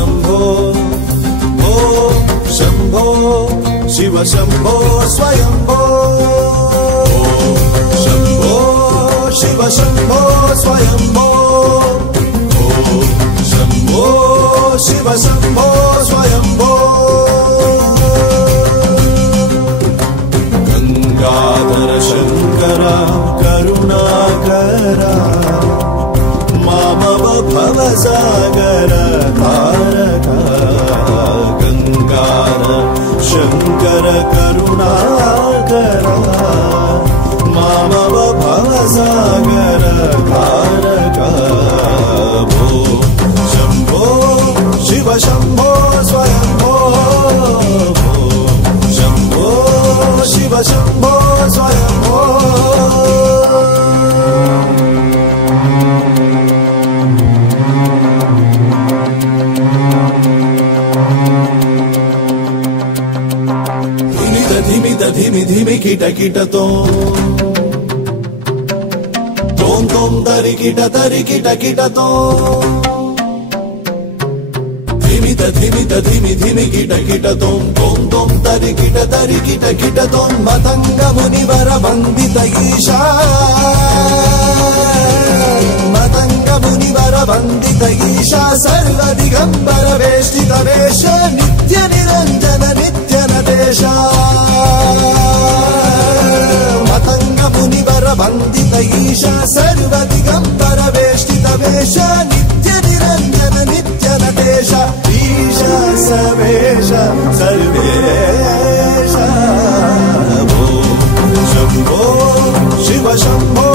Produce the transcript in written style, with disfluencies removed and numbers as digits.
स्वयंभो ॐ शंभो शिव शंभो स्वयंभो शंभो शिव शंभो स्वयंभो शंभो शिव शंभो स्वयंभो गंगाधर शंकर करुणाकरा मामव भवसागर तारका गंगाधर शंकर करुणाकरा मामव भवसागर तारका शंभो शिव शंभो स्वयंभो शंभो शिव शंभो स्वयंभो धिमि धिमि किट किटतो तोम तोम तरि किट किटतो धिमि धिमि किट किटतो तोम तोम तरि किट किटतो मतंग मुनिवर वंदित ईशा मतंग मुनिवर वंदित ईशा सर्व दिगंबर वेष्टित वेश नित्य निरंजन नित्य नदेश मतंग मुनिवर वंदित ईशा सर्व दिगंबर वेष्टित वेश नित्य निरंजन नित्य नदेश ईशा सवेश सर्वेश शंभो शिव शंभो